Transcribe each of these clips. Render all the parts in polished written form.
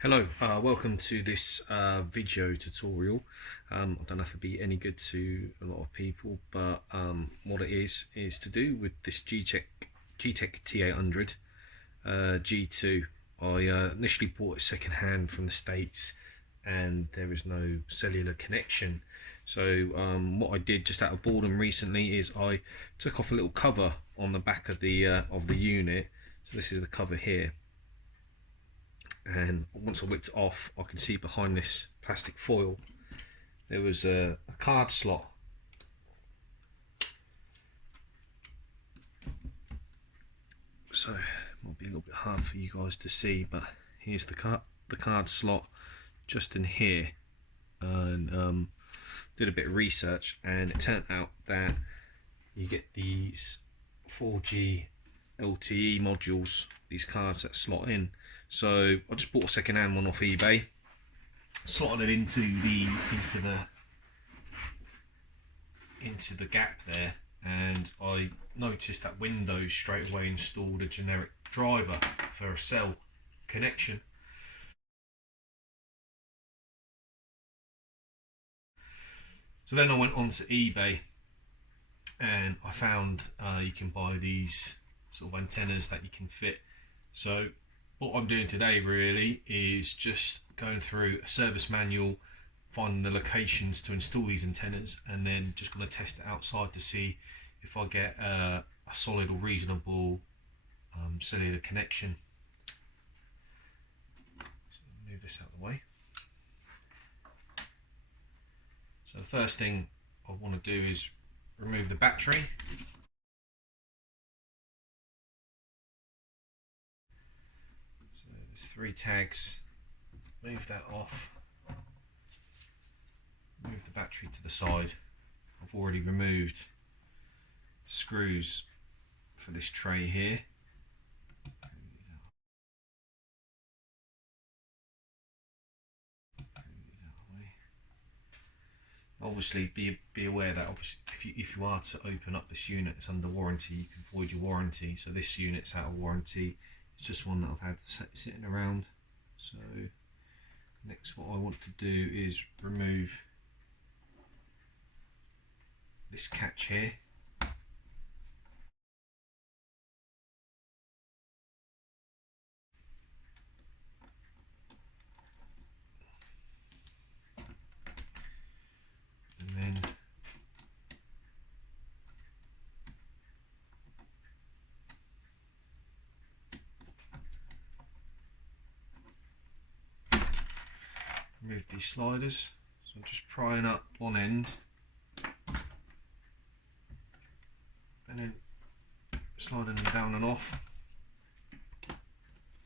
Hello, welcome to this video tutorial. I don't know if it'd be any good to a lot of people, but what it is to do with this Getac T800 G2. I initially bought it second hand from the States and there is no cellular connection. So what I did just out of boredom recently is I took off a little cover on the back of the unit. So this is the cover here. And once I whipped it off, I could see behind this plastic foil there was a card slot. So it might be a little bit hard for you guys to see, but here's the card slot just in here. And did a bit of research, and it turned out that you get these 4G LTE modules, these cards that slot in. So I just bought a second-hand one off eBay, slotted it into the gap there, and I noticed that Windows straight away installed a generic driver for a cell connection. So then I went onto eBay and I found you can buy these sort of antennas that you can fit. So what I'm doing today really is just going through a service manual, finding the locations to install these antennas, and then just going to test it outside to see if I get a solid or reasonable cellular connection. So move this out of the way. So the first thing I want to do is remove the battery. There's 3 tags, move that off, move the battery to the side. I've already removed screws for this tray here. Obviously be aware that obviously if you are to open up this unit, it's under warranty, you can void your warranty. So this unit's out of warranty. It's just one that I've had sitting around. So next what I want to do is remove this catch here. And then remove these sliders. So I'm just prying up one end and then sliding them down and off.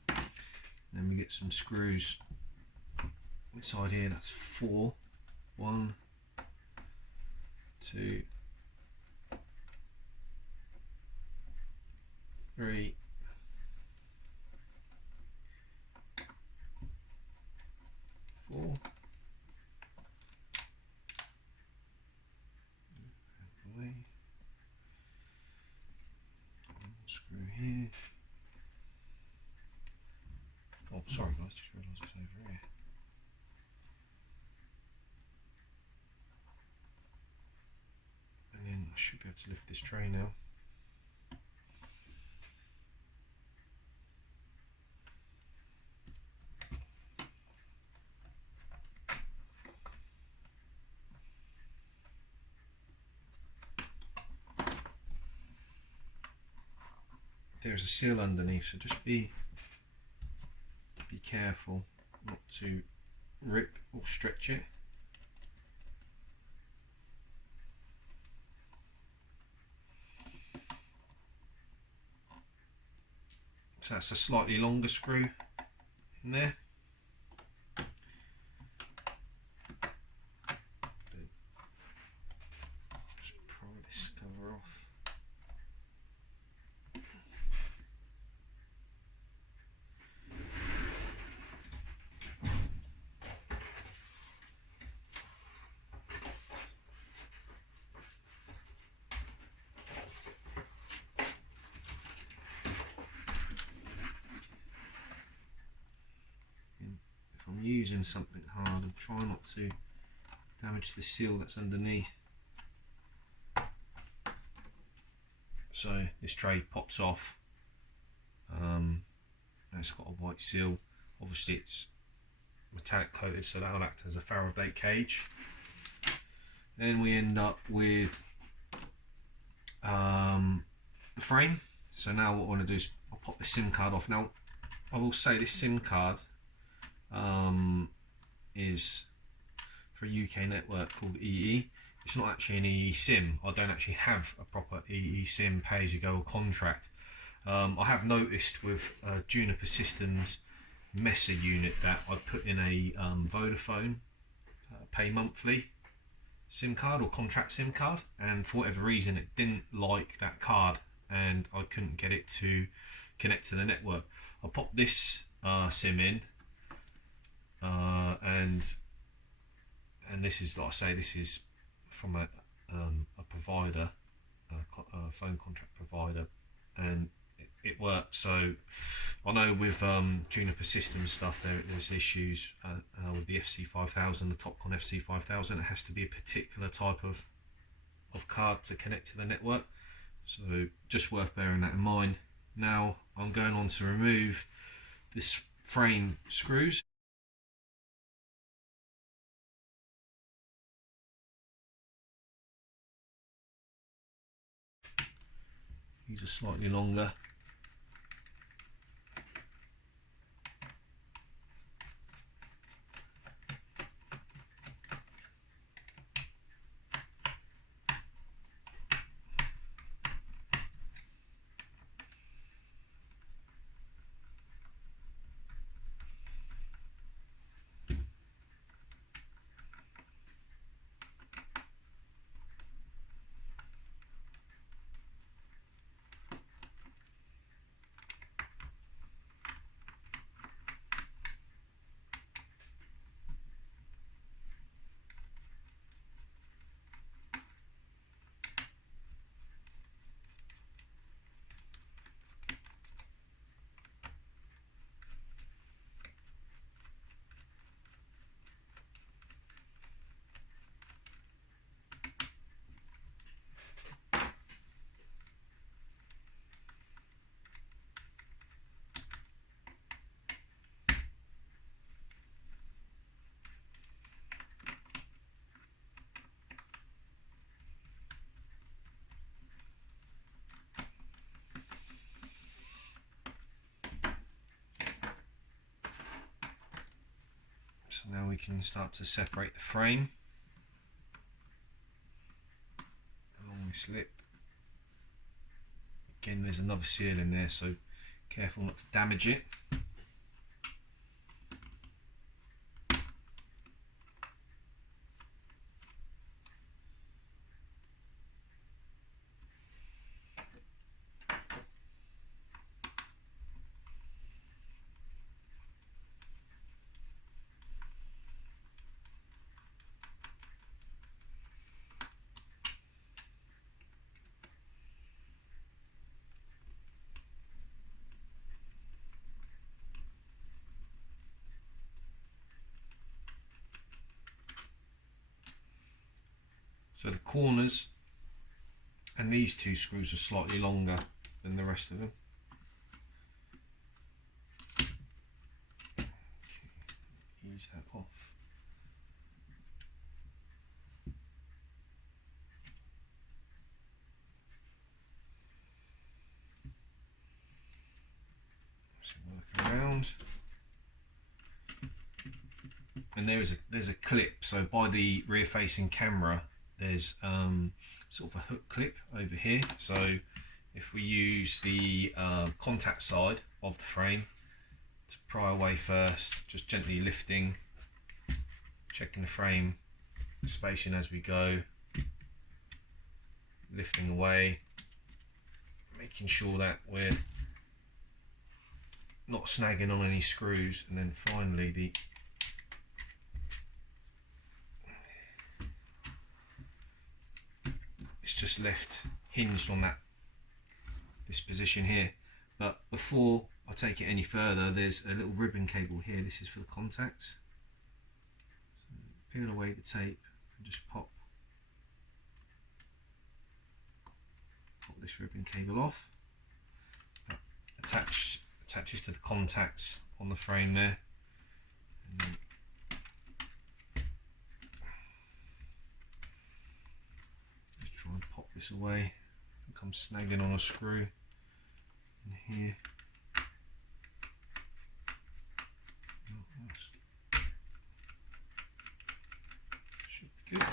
And then we get some screws inside here. That's 4. 1, 2, 3, 4. Away. One screw here. Oh, sorry guys, just realised it's over here. And then I should be able to lift this tray now. There's a seal underneath, so just be careful not to rip or stretch it. So that's a slightly longer screw in there. Just pry this cover off. using something hard and try not to damage the seal that's underneath. So this tray pops off. It's got a white seal. Obviously it's metallic coated, so that will act as a Faraday cage. Then we end up with the frame. So now what I want to do is I'll pop the SIM card off. Now I will say this SIM card is for a UK network called EE. It's not actually an EE SIM. I don't actually have a proper EE SIM pay-as-you-go contract. I have noticed with Juniper Systems Messer unit that I put in a Vodafone pay monthly SIM card or contract SIM card, and for whatever reason it didn't like that card and I couldn't get it to connect to the network. I popped this SIM in and this is, like I say, this is from a provider, a phone contract provider, and it worked. So I know with Juniper Systems stuff there's issues with the FC5000, the Topcon FC5000. It has to be a particular type of card to connect to the network, so just worth bearing that in mind. Now I'm going on to remove this frame screws. These are slightly longer. So now we can start to separate the frame along this lip. Again, there's another seal in there, so careful not to damage it. So the corners and these two screws are slightly longer than the rest of them. Okay, ease that off. So work around. And there's a clip, so by the rear facing camera there's sort of a hook clip over here. So if we use the contact side of the frame to pry away first, just gently lifting, checking the frame spacing as we go, lifting away, making sure that we're not snagging on any screws, and then finally it's just left hinged on this position here. But before I take it any further, there's a little ribbon cable here. This is for the contacts. peel away the tape and just pop this ribbon cable off. That attaches to the contacts on the frame there. And then just try and pop this away. It comes snagged in on a screw in here. Should be good.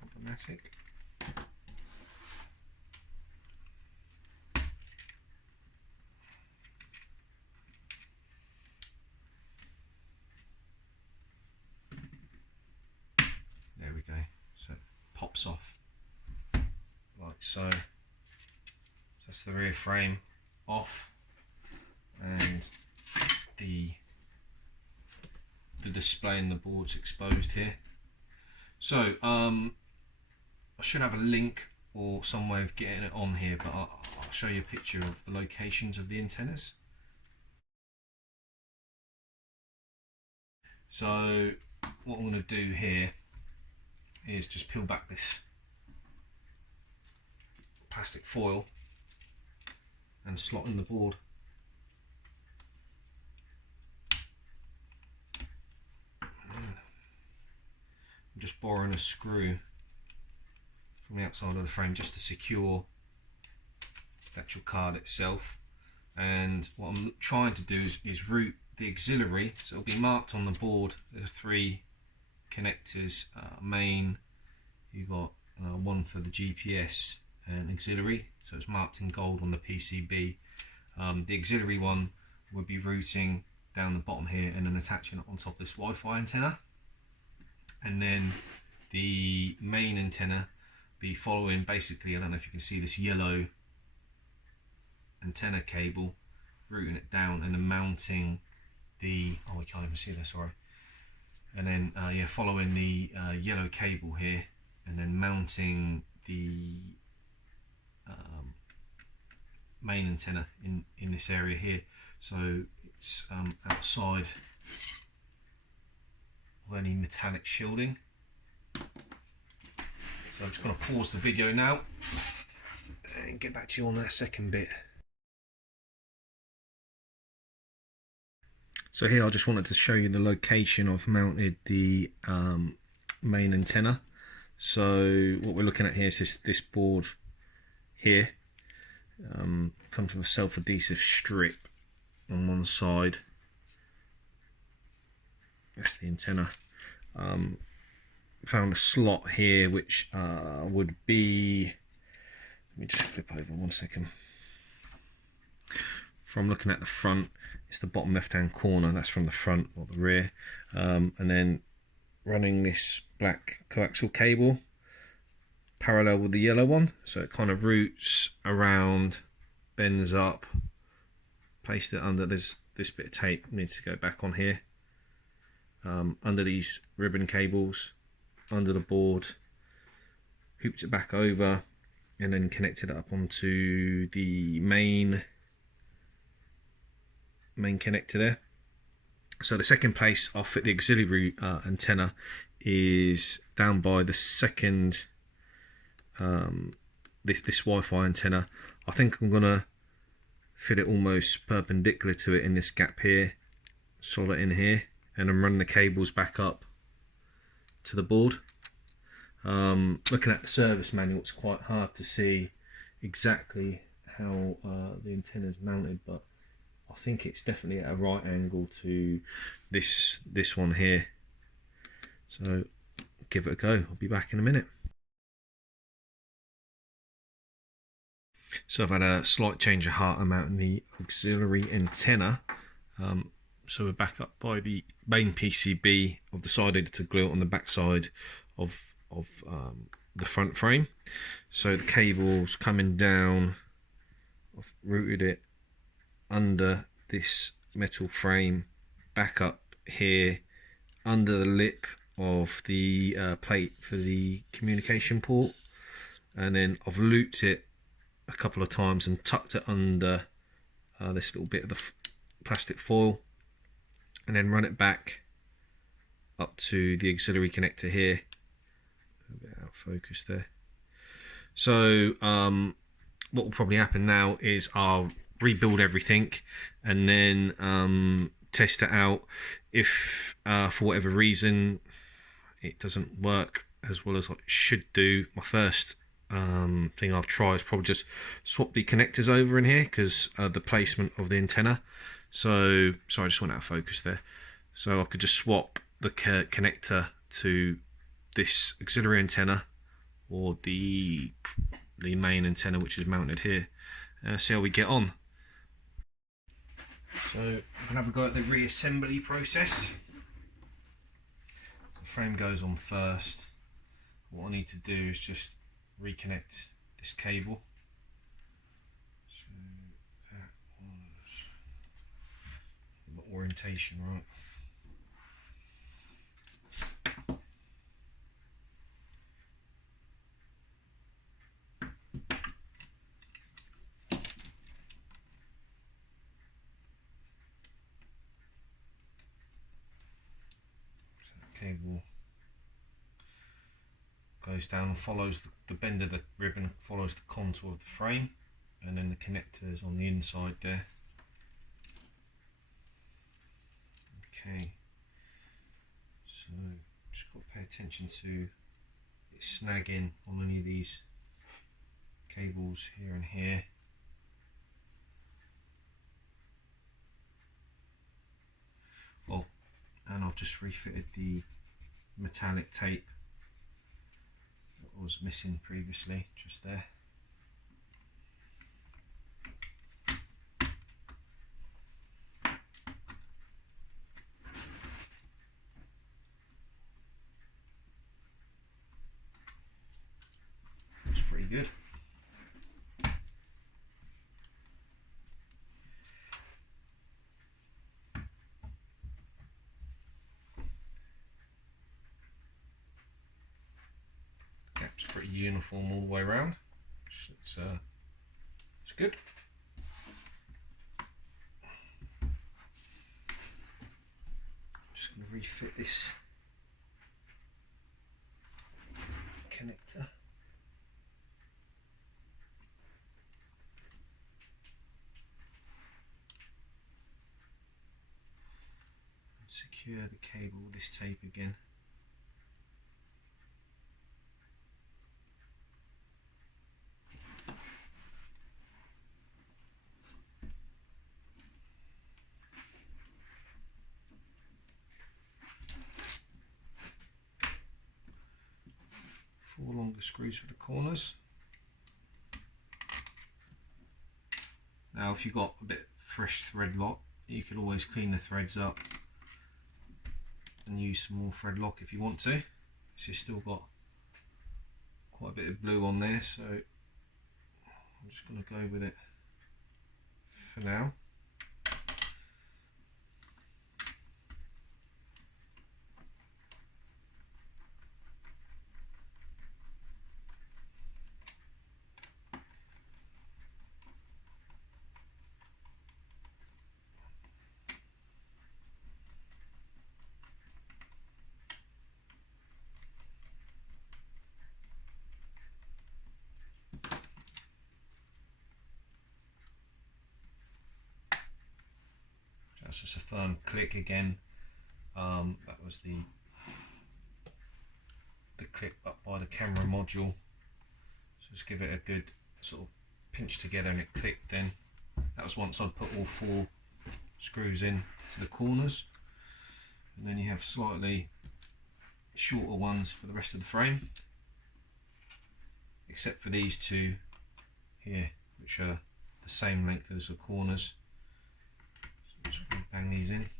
Problematic. There we go. So it pops off like so. That's the rear frame off, and the display and the board's exposed here. So I should have a link or some way of getting it on here, but I'll show you a picture of the locations of the antennas. So what I'm going to do here is just peel back this plastic foil and slot in the board. I'm just borrowing a screw from the outside of the frame just to secure the actual card itself. And what I'm trying to do is route the auxiliary, so it'll be marked on the board. There's 3 connectors, main, you've got one for the GPS and auxiliary, so it's marked in gold on the PCB. The auxiliary one would be routing down the bottom here and then attaching it on top of this Wi-Fi antenna, and then the main antenna be following, basically, I don't know if you can see this yellow antenna cable, routing it down and then mounting the, oh, we can't even see that, sorry, and then yeah, following the yellow cable here and then mounting the main antenna in this area here, so it's outside of any metallic shielding. So I'm just going to pause the video now and get back to you on that second bit. So here I just wanted to show you the location I've mounted the main antenna. So what we're looking at here is this board here. Comes with a self-adhesive strip on one side. That's the antenna. Found a slot here which would be, let me just flip over 1 second. From looking at the front, it's the bottom left hand corner, that's from the front or the rear, and then running this black coaxial cable parallel with the yellow one, so it kind of routes around, bends up, placed it under this bit of tape needs to go back on here, under these ribbon cables, under the board, hooped it back over and then connected it up onto the main connector there. So the second place I'll fit the auxiliary antenna is down by the second this Wi-Fi antenna. I think I'm gonna fit it almost perpendicular to it in this gap here, solder it in here, and then run the cables back up to the board. Looking at the service manual, it's quite hard to see exactly how the antenna is mounted, but I think it's definitely at a right angle to this one here. So give it a go. I'll be back in a minute. So I've had a slight change of heart. I'm mounting the auxiliary antenna. So we're back up by the main PCB. I've decided to glue it on the back side of the front frame. So the cable's coming down. I've routed it under this metal frame, back up here, under the lip of the plate for the communication port, and then I've looped it a couple of times and tucked it under this little bit of the plastic foil, and then run it back up to the auxiliary connector here. A bit out of focus there. So what will probably happen now is I'll rebuild everything and then test it out. If for whatever reason it doesn't work as well as what it should do, my first thing I've tried is probably just swap the connectors over in here, because the placement of the antenna. So sorry, I just went out of focus there. So I could just swap the connector to this auxiliary antenna or the main antenna, which is mounted here. See how we get on. So I'm gonna have a go at the reassembly process. The frame goes on first. What I need to do is just reconnect this cable. So that was the orientation, right? Cable goes down and follows the bend of the ribbon, follows the contour of the frame, and then the connector is on the inside there. Okay, so just got to pay attention to it snagging on any of these cables here and here. Oh, and I've just refitted the metallic tape that was missing previously, just there. That's pretty good. Gap's pretty uniform all the way around. It's good. Just going to refit this connector. And secure the cable with this tape again. Four longer screws for the corners. Now if you've got a bit fresh thread lock, you could always clean the threads up and use some more thread lock if you want to. So you've still got quite a bit of blue on there, so I'm just going to go with it for now. That's just a firm click again. That was the clip up by the camera module. So just give it a good sort of pinch together and it clicked then. That was once I'd put all four screws in to the corners. And then you have slightly shorter ones for the rest of the frame, except for these two here, which are the same length as the corners. So just bang these in.